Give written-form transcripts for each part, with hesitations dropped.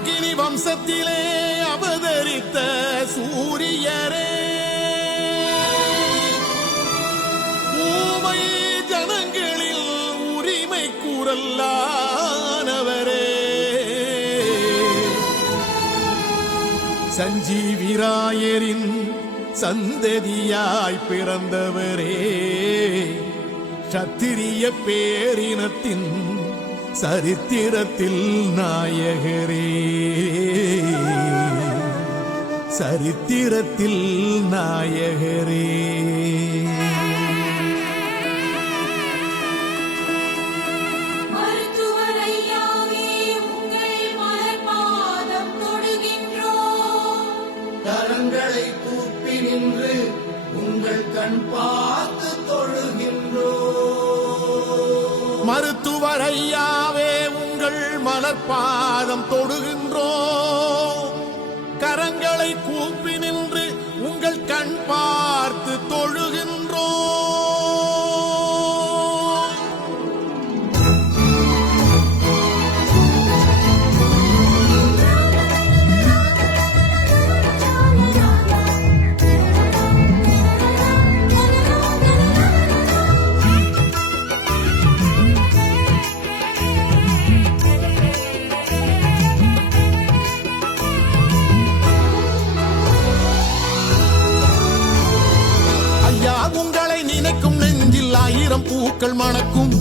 அக்கினி வம்சத்திலே அவதரித்த சூரியரே, ஊமை ஜனங்களில் உரிமை கூறல்லானவரே, சஞ்சீவிராயரின் சந்ததியாய் பிறந்தவரே, சத்திரிய பேரினத்தின் சரித்திரத்தில் நாயகரே, சரித்திரத்தில் நாயகரே. கரங்களை கூப்பி நின்று உங்கள் கண் பார்த்து தொழுகின்றோம். மருத்துவர் ஐயாவே உங்கள் மலர்பாதம் தொடுகின்றோம். கரங்களை கூப்பி நின்று உங்கள் கண் பார்த்து தொழுகின்றோம். உங்களை நினைக்கும் நெஞ்சில் ஆயிரம் பூக்கள் மணக்கும்.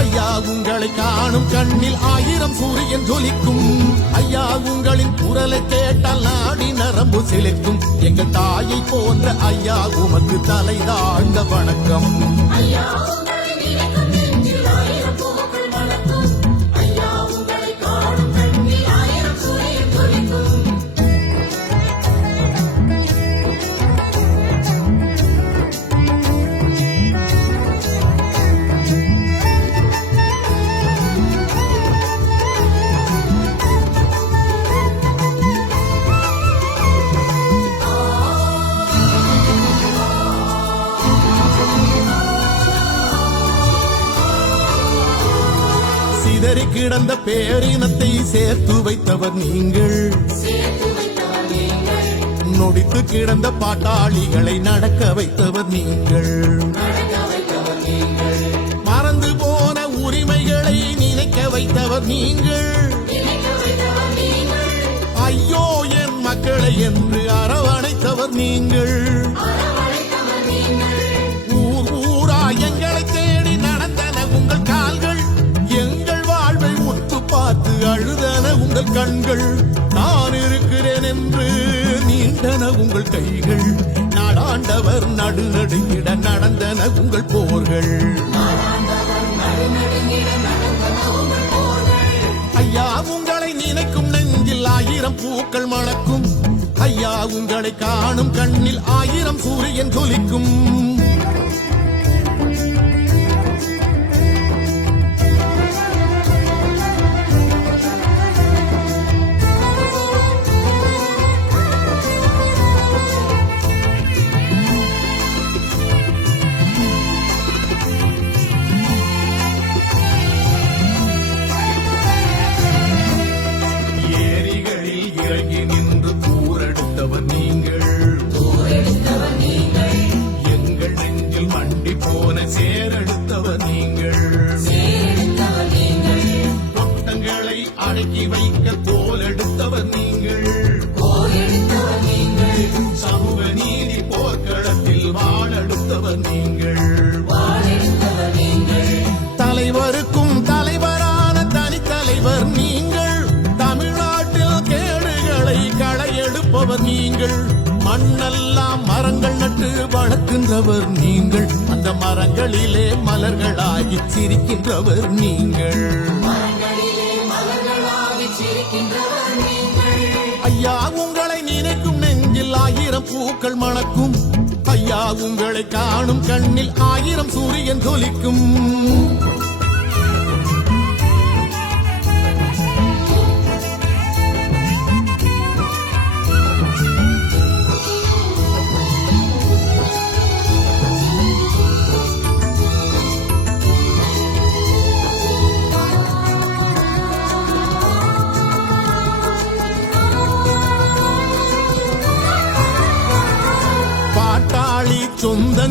ஐயா உங்களை காணும் கண்ணில் ஆயிரம் சூரியன் ஜொலிக்கும். ஐயா உங்களின் குரலை கேட்டால் நாடி நரம்பு சிலிர்க்கும். எங்கள் தாயை போன்ற ஐயா உமக்கு தலை தாழ்ந்த வணக்கம். சிதறி கிடந்த பேரினத்தை சேர்த்து வைத்தவர் நீங்கள். நொடித்து கிடந்த பாட்டாளிகளை நடக்க வைத்தவர் நீங்கள். மறந்து போன உரிமைகளை நினைக்க வைத்தவர் நீங்கள். ஐயோ என் மக்களை என்று அரவணைத்தவர் நீங்கள். ஊர் ஊரா எங்களை தேடி நடந்தன உங்கள் கால்கள். எங்கள் வாழ்வை உத்து பார்த்து அழுதன உங்கள் கண்கள். நான் இருக்கிறேன் என்று நீண்டன உங்கள் கைகள். நாடாண்டவர் நடுநடுங்கிட நடந்தன உங்கள் போர்கள். ஐயா உங்களை நினைக்கும் நெஞ்சில் ஆயிரம் பூக்கள் மணக்கும். ஐயா உங்களை காணும் கண்ணில் ஆயிரம் சூரியன் ஜொலிக்கும். எங்கள் நெஞ்சில் மண்டி போன சேரெடுத்தவர் நீங்கள். கொட்டங்களை அடக்கி வைக்க தோலெடுத்தவர் நீங்கள். சமூக நீதி போர்க்களத்தில் வாழெடுத்தவர் நீங்கள். தலைவருக்கும் தலைவரான தனித்தலைவர் நீங்கள். தமிழ்நாட்டில் கேடுகளை களையெடுப்பவர் நீங்கள். மண்ணெல்லாம் மரங்கள் நட்டு வளர்க்கின்றவர் நீங்கள். அந்த மரங்களிலே மலர்களாகி சிரிக்கின்றவர் நீங்கள். ஐயா உங்களை நினைக்கும் நெஞ்சில் ஆயிரம் பூக்கள் மணக்கும். ஐயா உங்களை காணும் கண்ணில் ஆயிரம் சூரியன் ஜொலிக்கும்.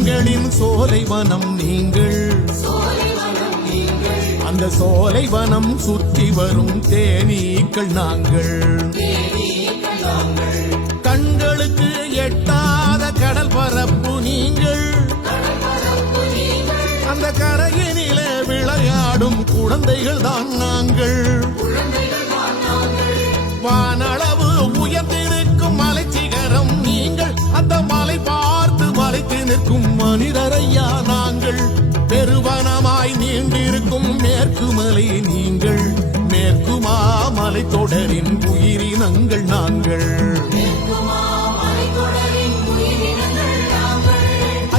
எங்களின் சோலைவனம் நீங்கள் அந்த சோலைவனம் சுற்றி வரும் தேனீக்கள் நாங்கள் கண்களுக்கு எட்டாத கடல் பரப்பு நீங்கள் அந்த கரையினில விளையாடும் குழந்தைகள் தான் நாங்கள் வானளவு உயர்ந்திருக்கும் மலை சிகரம் நீங்கள் அந்த மலை பார்த்து மலைத்து நிற்கும் மனிதரையா நாங்கள் பெருவனமாய் நீண்டிருக்கும் மேற்கு மலை நீங்கள் மேற்குமா மலை தொடரின் உயிரினங்கள் நாங்கள்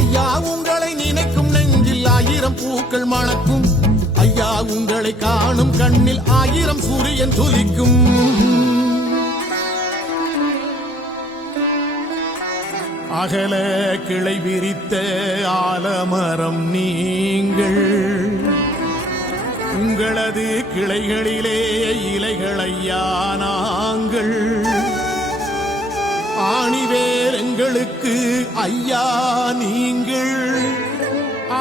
ஐயா உங்களை நினைக்கும் நெஞ்சில் 1000 பூக்கள் மணக்கும் ஐயா உங்களை காணும் கண்ணில் 1000 சூரியன் துதிக்கும் அகல கிளை விரித்த ஆலமரம் நீங்கள் உங்களது கிளைகளிலே இலைகளையா நாங்கள் ஆணிவேர் எங்களுக்கு ஐயா நீங்கள்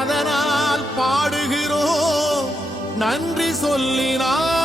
அதனால் பாடுகிறோம் நன்றி சொல்லினார்